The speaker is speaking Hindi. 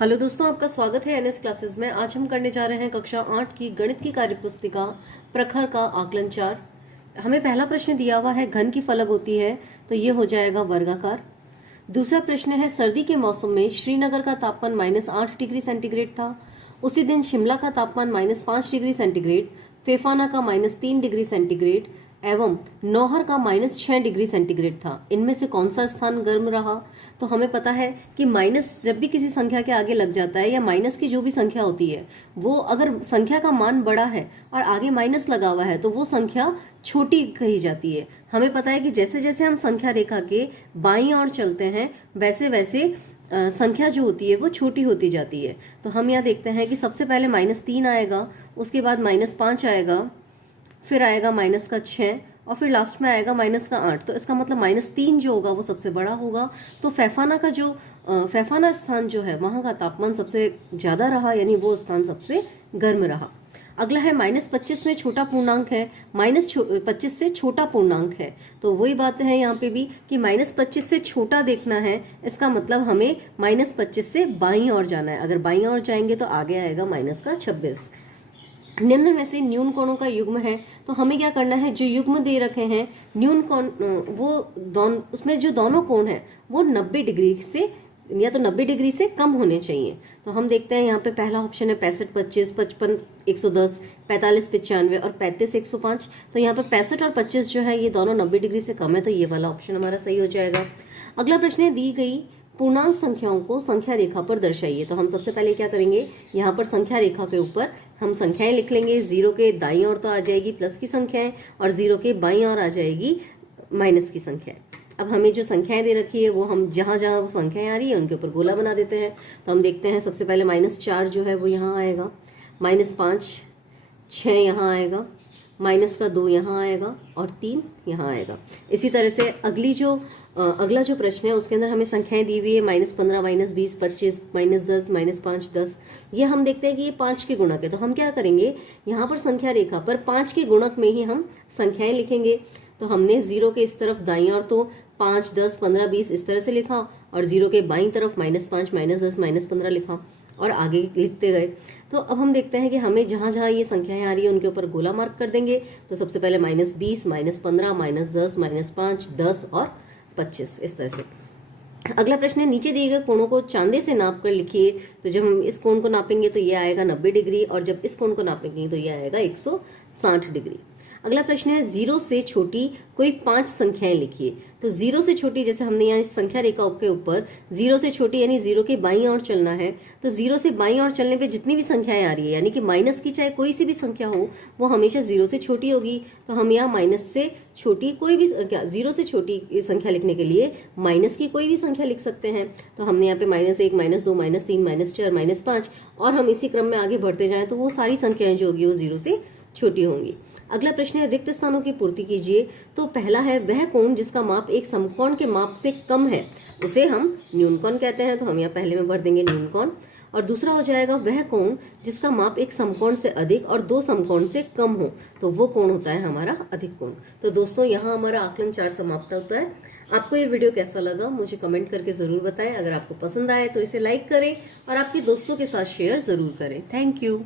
हेलो दोस्तों, आपका स्वागत है एनएस क्लासेस में। आज हम करने जा रहे हैं कक्षा 8 की गणित की कार्यपुस्तिका प्रखर का आकलन 4। हमें पहला प्रश्न दिया हुआ है घन की फलक होती है, तो ये हो जाएगा वर्गाकार। दूसरा प्रश्न है सर्दी के मौसम में श्रीनगर का तापमान -8 डिग्री सेंटीग्रेड था। उसी दिन शिमला का तापमान -5 डिग्री सेंटीग्रेड, फेफाना का -3 डिग्री सेंटीग्रेड एवं नौहर का -6 डिग्री सेंटीग्रेड था। इनमें से कौन सा स्थान गर्म रहा? तो हमें पता है कि माइनस जब भी किसी संख्या के आगे लग जाता है या माइनस की जो भी संख्या होती है, वो अगर संख्या का मान बड़ा है और आगे माइनस लगा हुआ है तो वो संख्या छोटी कही जाती है। हमें पता है कि जैसे जैसे हम संख्या रेखा के बाईं ओर चलते हैं वैसे वैसे संख्या जो होती है वो छोटी होती जाती है। तो हम यहाँ देखते हैं कि सबसे पहले -3 आएगा, उसके बाद -5 आएगा, फिर आएगा -6 और फिर लास्ट में आएगा -8। तो इसका मतलब -3 जो होगा वो सबसे बड़ा होगा। तो फैफाना का जो फैफाना स्थान जो है वहाँ का तापमान सबसे ज़्यादा रहा, यानी वो स्थान सबसे गर्म रहा। अगला है -25 में छोटा पूर्णांक है, -25 से छोटा पूर्णांक है। तो वही बात है यहाँ पे भी कि -25 से छोटा देखना है, इसका मतलब हमें -25 से बाईं ओर जाना है। अगर बाईं ओर जाएंगे तो आगे आएगा -26। निम्न में से न्यून कोणों का युग्म है, तो हमें क्या करना है, जो युग्म दे रखे हैं न्यून कोण वो उसमें जो दोनों कोण है वो 90 डिग्री से या तो 90 डिग्री से कम होने चाहिए। तो हम देखते हैं यहाँ पे पहला ऑप्शन है 65 25, 55 110, 45 95 और 35 105। तो यहाँ पे 65 और 25 जो है ये दोनों 90 डिग्री से कम है, तो ये वाला ऑप्शन हमारा सही हो जाएगा। अगला प्रश्न है दी गई पूर्णांक संख्याओं को संख्या रेखा पर दर्शाइए। तो हम सबसे पहले क्या करेंगे, यहाँ पर संख्या रेखा के ऊपर हम संख्याएं लिख लेंगे। 0 के दाईं ओर तो आ जाएगी प्लस की संख्याएं और 0 के बाईं ओर आ जाएगी माइनस की संख्याएं। अब हमें जो संख्याएं दे रखी है वो हम जहाँ जहाँ वो संख्याएं आ रही है उनके ऊपर गोला बना देते हैं। तो हम देखते हैं सबसे पहले -4 जो है वो यहाँ आएगा, -5 6 यहाँ आएगा, -2 यहाँ आएगा और 3 यहाँ आएगा। इसी तरह से अगला जो प्रश्न है उसके अंदर हमें संख्याएं दी हुई है -15 -20 25 -10 -5 10। ये हम देखते हैं कि ये 5 के गुणक है। तो हम क्या करेंगे, यहाँ पर संख्या रेखा पर 5 के गुणक में ही हम संख्याएं लिखेंगे। तो हमने 0 के इस तरफ दाईं ओर तो 5 10 15 20 इस तरह से लिखा और 0 के बाईं तरफ -5 -10 -15 लिखा और आगे लिखते गए। तो अब हम देखते हैं कि हमें जहाँ जहाँ ये संख्याएं आ रही है उनके ऊपर गोला मार्क कर देंगे। तो सबसे पहले -20 -15 -10 -5 10 और 25 इस तरह से। अगला प्रश्न है नीचे दिए गए कोणों को चांदे से नाप कर लिखिए। तो जब हम इस कोण को नापेंगे तो ये आएगा 90 डिग्री और जब इस कोण को नापेंगे तो ये आएगा 160 डिग्री। अगला प्रश्न है 0 से छोटी कोई 5 संख्याएं लिखिए। तो 0 से छोटी, जैसे हमने यहाँ इस संख्या रेखा के ऊपर 0 से छोटी यानी 0 के बाईं ओर चलना है। तो 0 से बाईं ओर चलने पे जितनी भी संख्याएं आ रही है यानी कि माइनस की चाहे कोई सी भी संख्या हो वो हमेशा 0 से छोटी होगी। तो हम यहाँ माइनस से छोटी कोई भी संख्या, 0 से छोटी संख्या लिखने के लिए माइनस की कोई भी संख्या लिख सकते हैं। तो हमने यहाँ पे -1 -2 -3 -4 -5 और हम इसी क्रम में आगे बढ़ते जाएं तो वो सारी संख्याएं जो होगी वो 0 से छोटी होंगी। अगला प्रश्न है रिक्त स्थानों की पूर्ति कीजिए। तो पहला है वह कोण जिसका माप एक समकोण के माप से कम है उसे हम न्यून कोण कहते हैं। तो हम यहाँ पहले में भर देंगे न्यून कोण। और दूसरा हो जाएगा वह कोण जिसका माप एक समकोण से अधिक और 2 समकोण से कम हो, तो वो कोण होता है हमारा अधिक कोण। तो दोस्तों यहाँ हमारा आकलन 4 समाप्त होता है। आपको ये वीडियो कैसा लगा मुझे कमेंट करके ज़रूर बताएं। अगर आपको पसंद आए तो इसे लाइक करें और आपके दोस्तों के साथ शेयर ज़रूर करें। Thank you.